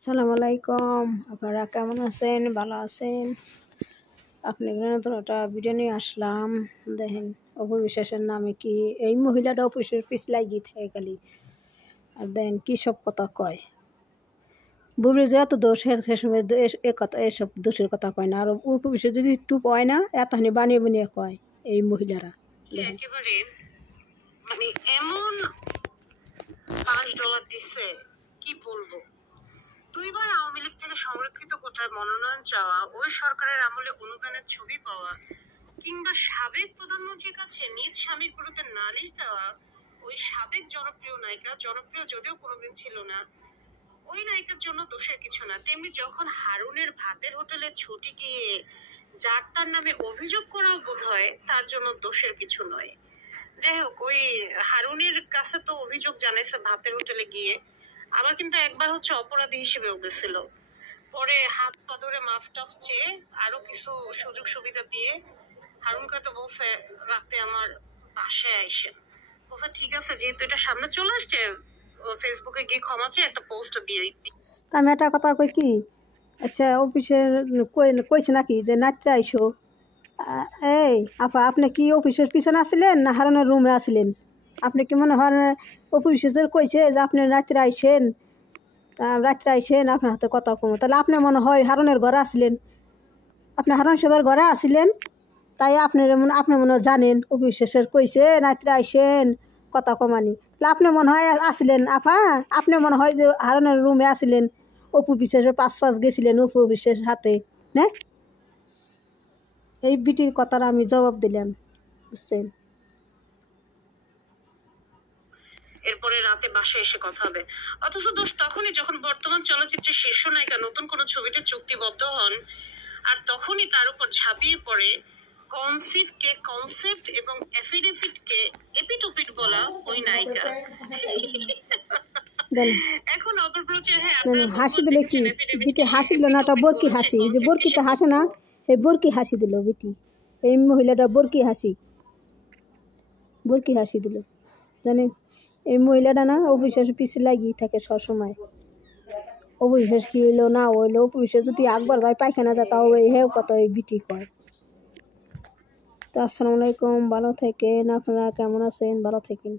আসসালামু আলাইকুম। আপনারা কেমন আছেন? ভালো আছেন? আপনাদের নতুন একটা ভিডিও নিয়ে আসলাম। দেখেন অপবিশ্বাসের নামে কি এই মহিলাটা অফিসের পিছ লাগিয়ে থাকে খালি। আর দেখেন কী সব কথা কয়। বুবলি যে এত দোষ সে সময় এসব দোষের কথা কয় না। আর অপবিশ্বাস যদি একটু কয় না এতখানি বানিয়ে বানিয়ে কয় এই মহিলারা। একেবারে মানে এমন $5 দিচ্ছে কি বলবো। 2 বার আওয়ামী লীগ থেকে সংরক্ষিত কোটায় মনোনয়ন চাওয়া, ওই সরকারের আমলে অনুদানের ছবি পাওয়া, কিংবা সাবেক প্রধানমন্ত্রীর কাছে নিজ স্বামীর বিরুদ্ধে নালিশ দেওয়া, ওই সাবেক জনপ্রিয় নায়িকা, জনপ্রিয় যদিও কোনোদিন ছিল না, ওই নায়িকার জন্য দোষের কিছু না। তেমনি যখন হারুনের ভাতের হোটেলে ছুটি গিয়ে যার তার নামে অভিযোগ করাও বোধ হয় তার জন্য দোষের কিছু নয়। যাই হোক, ওই হারুনের কাছে তো অভিযোগ জানাইছে ভাতের হোটেলে গিয়ে, আবার কিন্তু একবার হচ্ছে অপরাধী হিসেবেও গেছিল। পরে হাত পা ধরে মাফ টাফ চেয়ে আরো কিছু সুযোগ সুবিধা দিয়ে হারুনকে তো বলছে রাতে আমার বাসায় আইসেন। বলছে ঠিক আছে, যেহেতু এটা সামনে চলে আসছে, ফেসবুকে গিয়ে ক্ষমা চেয়ে একটা পোস্ট দিয়ে দিচ্ছি। আমি একটা কথা কই কি, আচ্ছা অফিসে কইছে নাকি যে নাচতে আইসো? এই আপা, আপনি কি অফিসের পিছনে আসছিলেন না হারনের রুমে আসছিলেন? আপনি কি মনে হয় অফিসের কইছে যে আপনি রাত্রে আইসেন, আপনার হাতে কথা কমো? তাহলে আপনি মনে হয় হারনের ঘরে আসছিলেন, আপনি হারন সাহেবের ঘরে আসছিলেন, তাই আপনি মনে হয় জানেন অফিসের কইছে রাত্রে আইসেন কথা কমানি। তাহলে আপনি মনে হয় আসছিলেন আপা, আপনি মনে হয় যে হারনের রুমে আসছিলেন, অপু বিশ্বাসের পাশ গেছিলেন অপু বিশ্বাসের হাতে, না? এই বিটির কথার আমি জবাব দিলাম, বুঝছেন? এরপরে রাতে বাসায় এসে কথা হবে। অথচ দোষ তখনই যখন বর্তমান চলচ্চিত্রের শীর্ষ নায়িকা নতুন কোনো ছবিতে চুক্তিবদ্ধ হন, আর তখনই তার উপর ঝাঁপিয়ে পড়ে কনসিভকে কনসেপ্ট এবং এফিডেভিটকে এপিটোপিট বলা ওই নায়িকা। এখন অপপ্রচার, হ্যাঁ হাসি দিলে কি বিটি? হাসি দিল না, ওটা বরকি হাসি, যে বরকিতে হাসে না, এই বরকি হাসি দিল বিটি। এই মহিলাটা বরকি হাসি দিল, জানেন? এই মহিলাটা না অবিশ্বাস পিছিয়ে লাগিয়ে থাকে সবসময়। অবিশ্বাস কি হইলো না হইলো, অবিশ্বাস যদি একবার গায়ে পায়খানা যায় তাও হেও কথা এই বিটি কয়। তো আসসালামু আলাইকুম, ভালো থাকেন। আপনারা কেমন আছেন? ভালো থাকেন।